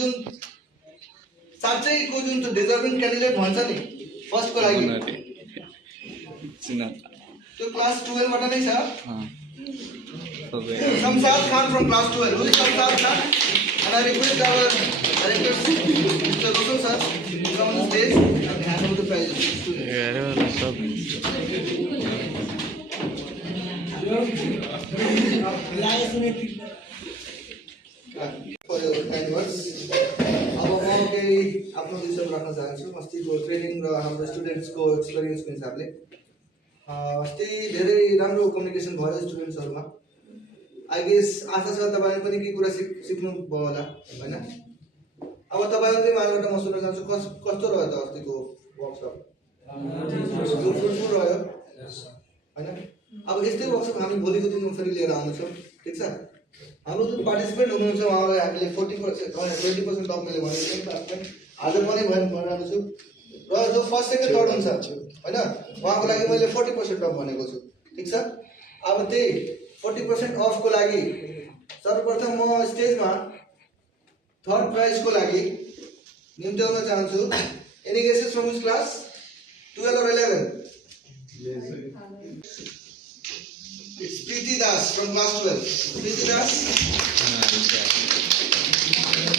जुन साँच्चैको जुन deserving candidate भन्छ नि फर्स्ट को लागि त्यो क्लास 12 बाट नै छ Samsad Khan from class 12. Who is Samsad Khan? And I request our director, Mr. Gosal sir, to come on the stage and hand over the prizes. For your kind words. अब म केही आफ्नो विषयमा राख्न चाहन्छु अस्तिको ट्रेनिङ र हाम्रो स्टुडेन्ट्सको एक्सपिरियन्सको हिसाबले अस्ति धेरै राम्रो कम्युनिकेसन भयो स्टुडेन्ट्सहरुमा आई गेस आशा छ तपाईहरुले पनि के कुरा सिक्नु भयो होला हैन अब तपाईहरुले मार्फत म सुन्न चाहन्छु कस्तो रह्यो त अस्तिको वर्कसप फ्रुटफुल रह्यो हैन अब यस्तै वर्कसप हामी भोलिको दिनमा फेरि लिएर आउँछौं ठीक छ हाम्रो जुन पार्टिसिपेन्ट हुनुहुन्छ उहाँलाई हामीले 40% 20% अफ मैले भनेको थिएँ आज पनि भनिरहेको छु र जो फर्स्ट सेकेन्ड थर्ड हुन्छ हैन उहाँको लागि मैले 40% अफ भनेको छु ठीक छ अब त्यही 40% अफ को लागि सर्वप्रथम म स्टेजमा थर्ड प्राइज को लागि निम्त्याउन चाहन्छु any guesses from his class 12 or 11 It's Preeti Das from class 12. Preeti Das. And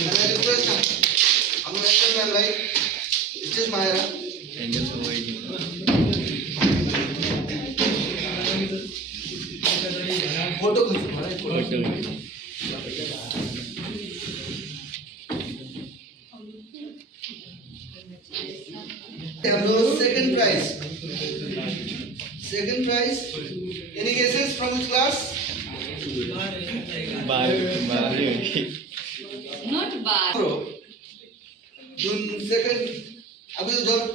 I request him. I'm going to enter my right. It is Mayra. Photo second prize. Second prize. Any guesses from which class? Not bad. जुन second अब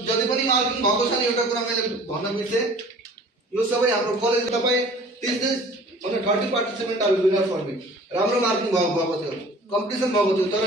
जति पनि marking भएको छ नि एउटा कुरा मैले भन्न बिर्से यो सबै हाम्रो कलेज तपाई 30 30 30 participant are winner for me राम्रो मार्किङ भएको थियो कम्पिटिसन भएको थियो तर